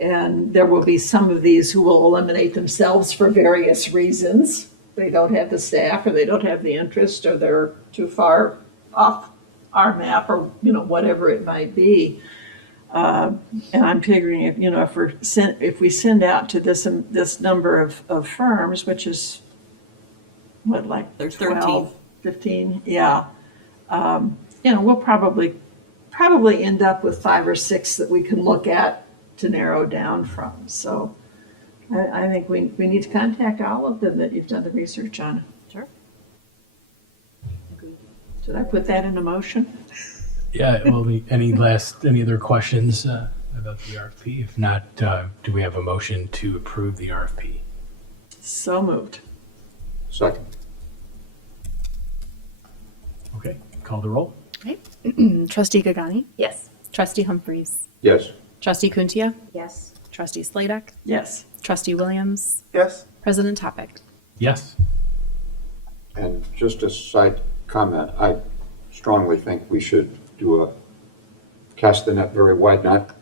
And there will be some of these who will eliminate themselves for various reasons. They don't have the staff, or they don't have the interest, or they're too far off our map, or, whatever it might be. And I'm figuring if we send out to this number of firms, which is like There's 12, 15, yeah. We'll probably end up with 5 or 6 that we can look at to narrow down from. So I think we need to contact all of them that you've done the research on. Sure. Did I put that in a motion? Yeah, well, any other questions about the RFP? If not, do we have a motion to approve the RFP? So moved. Second. Okay, call the roll. Trustee Gagani, Yes. Trustee Humphries, Yes. Trustee Kuntia, Yes. Trustee Sladak, Yes. Trustee Williams, Yes. President Topic. Yes. And just a side comment, I strongly think we should cast the net very wide, not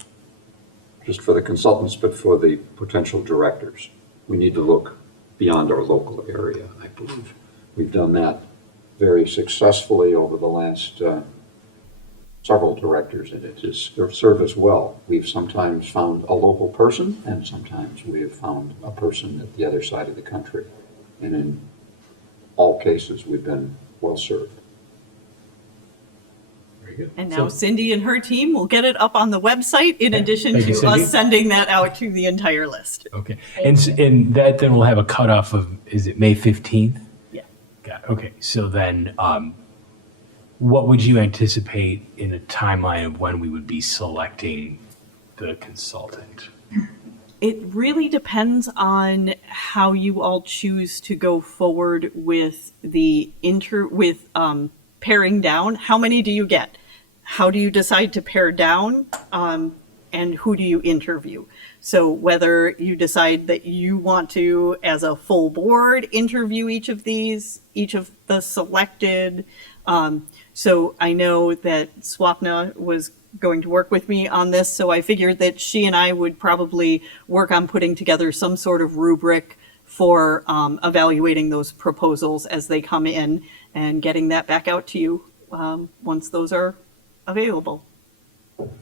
just for the consultants, but for the potential directors. We need to look beyond our local area, I believe. We've done that very successfully over the last several directors, and it has served us well. We've sometimes found a local person, and sometimes we have found a person at the other side of the country. And in all cases, we've been well served. Very good. And now Cindy and her team will get it up on the website in addition Thank you, to Cindy. us sending that out to the entire list. Okay, and that then will have a cutoff of, is it May 15th? Yeah. Got it. Okay, so then what would you anticipate in a timeline of when we would be selecting the consultant? It really depends on how you all choose to go forward with paring down. How many do you get? How do you decide to pare down? And who do you interview? So whether you decide that you want to, as a full board, interview each of the selected. So I know that Swapna was going to work with me on this, so I figured that she and I would probably work on putting together some sort of rubric for evaluating those proposals as they come in and getting that back out to you once those are available.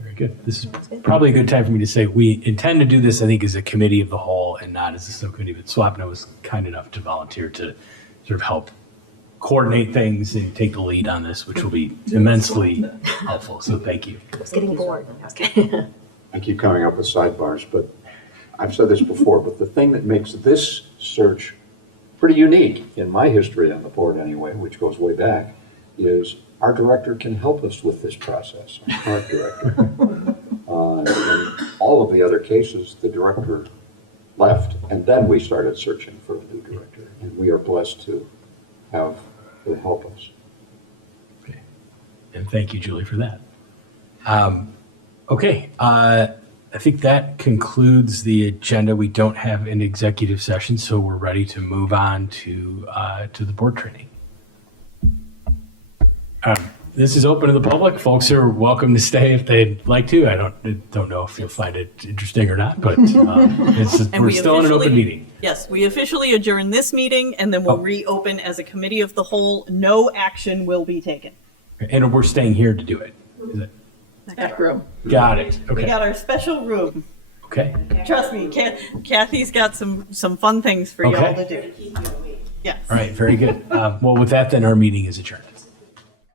Very good. This is probably a good time for me to say we intend to do this, I think, as a committee of the whole and not as a subcommittee, but Swapna was kind enough to volunteer to sort of help coordinate things and take the lead on this, which will be immensely helpful. So thank you. I was getting bored. I was kidding. I keep coming up with sidebars, but I've said this before, but the thing that makes this search pretty unique in my history on the board anyway, which goes way back, is our director can help us with this process, our current director. In all of the other cases, the director left, and then we started searching for a new director, and we are blessed to have her help us. Okay. And thank you, Julie, for that. Okay. I think that concludes the agenda. We don't have an executive session, so we're ready to move on to the board training. This is open to the public. Folks are welcome to stay if they'd like to. I don't know if you'll find it interesting or not, but we're still in an open meeting. Yes, we officially adjourn this meeting and then we'll reopen as a committee of the whole. No action will be taken. And we're staying here to do it. Is it? Back room. Got it. We Okay. got our special room. Okay. Trust me, Kathy's got some fun things for y'all Okay. to do. Yes. All right. Very good. Well, with that, then our meeting is adjourned.